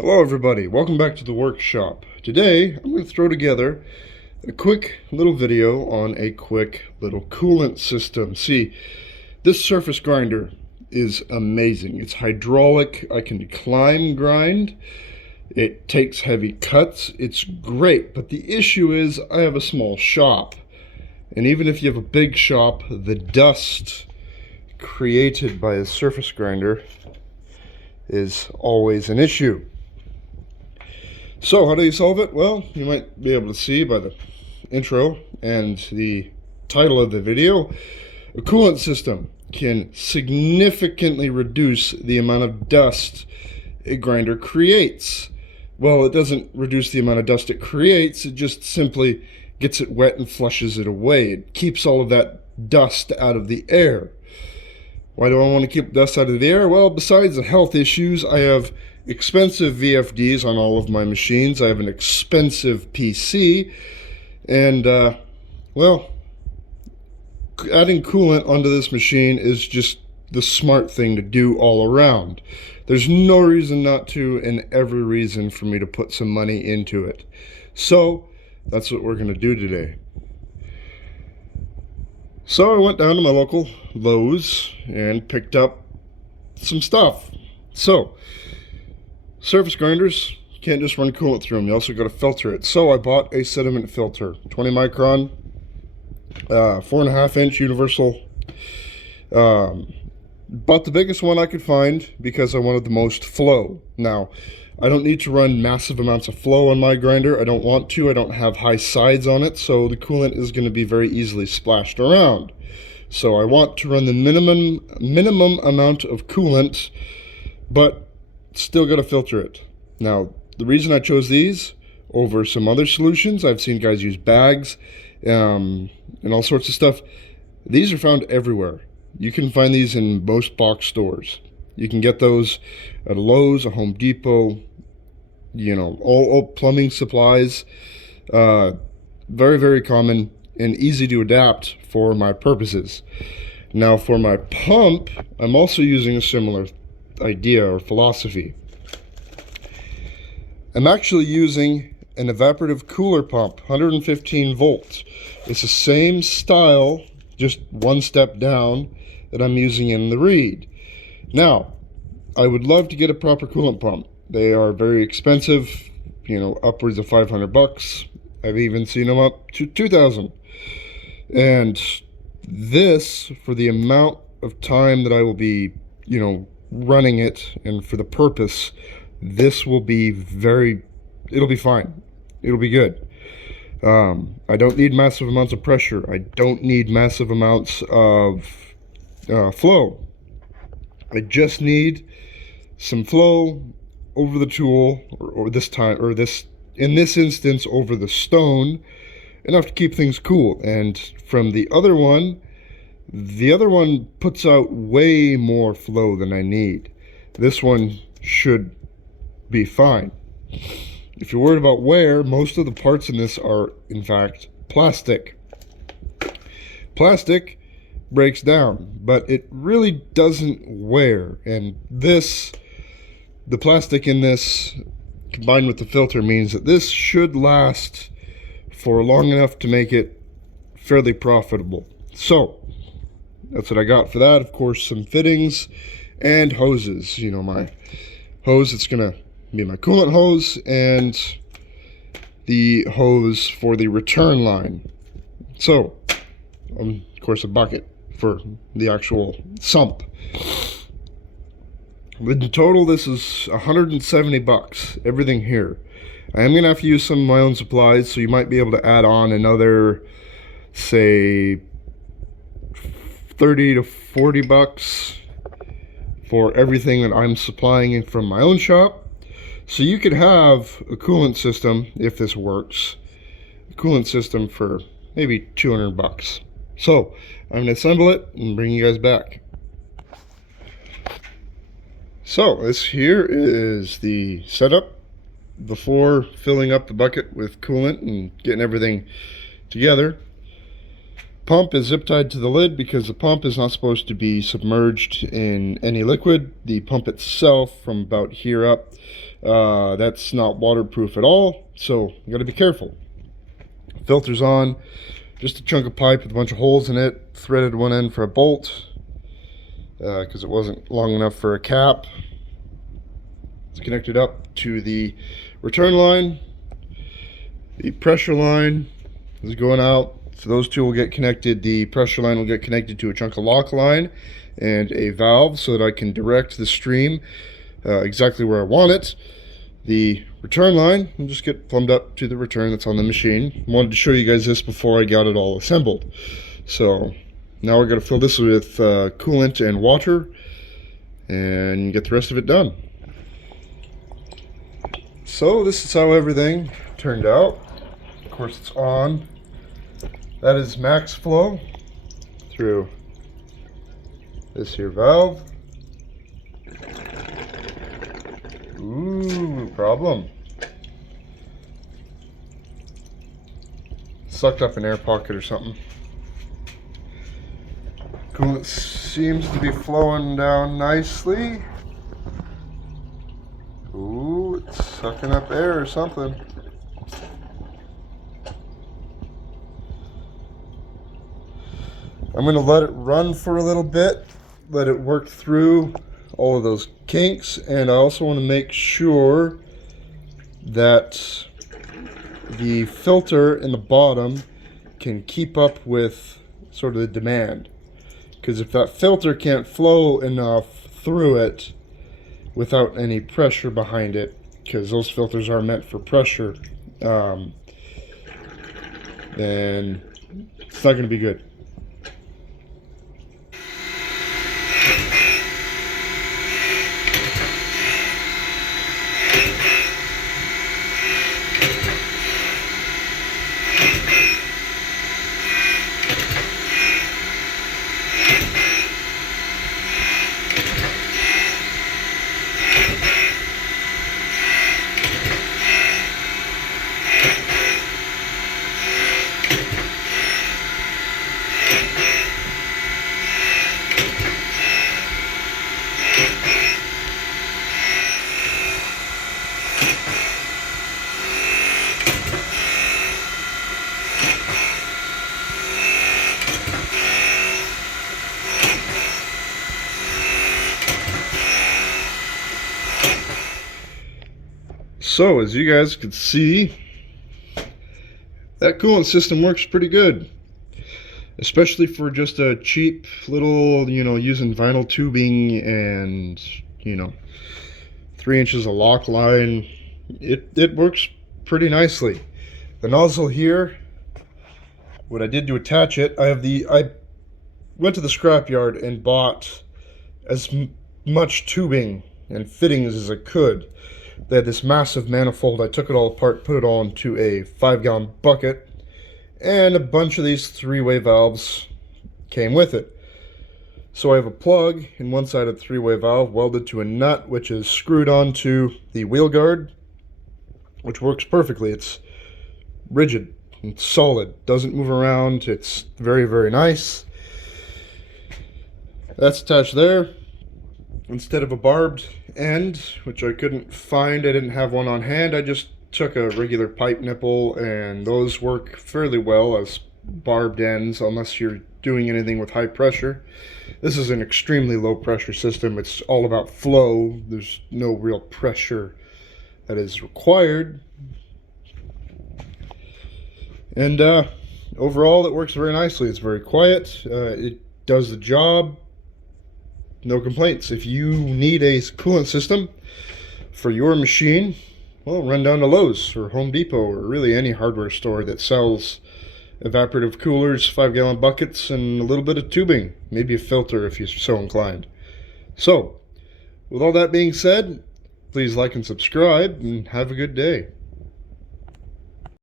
Hello everybody, welcome back to the workshop. Today I'm going to throw together a quick little video on a quick little coolant system. See, this surface grinder is amazing. It's hydraulic, I can climb grind, it takes heavy cuts, it's great, but the issue is I have a small shop. And even if you have a big shop, the dust created by a surface grinder is always an issue. So how do you solve it? Well, you might be able to see by the intro and the title of the video, a coolant system can significantly reduce the amount of dust a grinder creates. Well, it doesn't reduce the amount of dust it creates, it just simply gets it wet and flushes it away. It keeps all of that dust out of the air. Why do I want to keep dust out of the air? Well, besides the health issues, I have expensive VFDs on all of my machines. I have an expensive PC. And, well, adding coolant onto this machine is just the smart thing to do all around. There's no reason not to, and every reason for me to put some money into it. So, that's what we're going to do today. So I went down to my local Lowe's and picked up some stuff. So, surface grinders, you can't just run coolant through them. You also got to filter it. So I bought a sediment filter, 20 micron, 4.5 inch universal. Bought the biggest one I could find because I wanted the most flow. Now, I don't need to run massive amounts of flow on my grinder. I don't want to. I don't have high sides on it, so the coolant is going to be very easily splashed around. So I want to run the minimum amount of coolant, but still got to filter it. Now, the reason I chose these over some other solutions, I've seen guys use bags and all sorts of stuff. These are found everywhere. You can find these in most box stores. You can get those at a Lowe's, a Home Depot, you know, all plumbing supplies. Very, very common and easy to adapt for my purposes. Now for my pump, I'm also using a similar idea or philosophy. I'm actually using an evaporative cooler pump, 115 volts. It's the same style, just one step down, that I'm using in the Reed. Now, I would love to get a proper coolant pump. They are very expensive, you know, upwards of 500 bucks. I've even seen them up to 2,000. And this, for the amount of time that I will be, you know, running it and for the purpose, this will be it'll be fine. It'll be good. I don't need massive amounts of pressure. I don't need massive amounts of flow. I just need some flow over the tool, or in this instance over the stone, enough to keep things cool. And from the other one puts out way more flow than I need. This one should be fine. If you're worried about wear, most of the parts in this are in fact plastic. Plastic breaks down, but it really doesn't wear. And the plastic in this combined with the filter means that this should last for long enough to make it fairly profitable. So that's what I got for that. Of course, some fittings and hoses. You know, my hose, it's gonna be my coolant hose and the hose for the return line. So of course a bucket for the actual sump. In total, this is 170 bucks, everything here. I am gonna have to use some of my own supplies, so you might be able to add on another, say, 30 to 40 bucks for everything that I'm supplying from my own shop. So you could have a coolant system, if this works, a coolant system for maybe 200 bucks. So I'm gonna assemble it and bring you guys back. So this here is the setup before filling up the bucket with coolant and getting everything together. pump is zip tied to the lid because the pump is not supposed to be submerged in any liquid. The pump itself, from about here up, that's not waterproof at all, so you got to be careful. Filter's on, just a chunk of pipe with a bunch of holes in it, threaded one end for a bolt because it wasn't long enough for a cap. It's connected up to the return line. The pressure line is going out. So those two will get connected. The pressure line will get connected to a chunk of lock line and a valve so that I can direct the stream exactly where I want it. The return line will just get plumbed up to the return that's on the machine. I wanted to show you guys this before I got it all assembled. So now we're going to fill this with coolant and water and get the rest of it done. So this is how everything turned out. Of course, it's on. That is max flow through this here valve. Ooh, problem. Sucked up an air pocket or something. Coolant seems to be flowing down nicely. Ooh, it's sucking up air or something. I'm going to let it run for a little bit, let it work through all of those kinks, and I also want to make sure that the filter in the bottom can keep up with sort of the demand. Because if that filter can't flow enough through it without any pressure behind it, because those filters are meant for pressure, then it's not going to be good. So as you guys can see, that coolant system works pretty good, especially for just a cheap little, using vinyl tubing and 3 inches of lock line. It works pretty nicely. The nozzle here, what I did to attach it, I went to the scrapyard and bought as much tubing and fittings as I could. They had this massive manifold. I took it all apart, put it all into a 5-gallon bucket, and a bunch of these 3-way valves came with it. So I have a plug in one side of the 3-way valve welded to a nut, which is screwed onto the wheel guard, which works perfectly. It's rigid and solid, doesn't move around. It's very, very nice. That's attached there. Instead of a barbed end, which I couldn't find, I didn't have one on hand, I just took a regular pipe nipple, and those work fairly well as barbed ends unless you're doing anything with high pressure. This is an extremely low pressure system. It's all about flow. There's no real pressure that is required. And overall it works very nicely. It's very quiet. It does the job. No complaints. If you need a coolant system for your machine, well, run down to Lowe's or Home Depot or really any hardware store that sells evaporative coolers, 5-gallon buckets, and a little bit of tubing, maybe a filter if you're so inclined. So, with all that being said, please like and subscribe, and have a good day.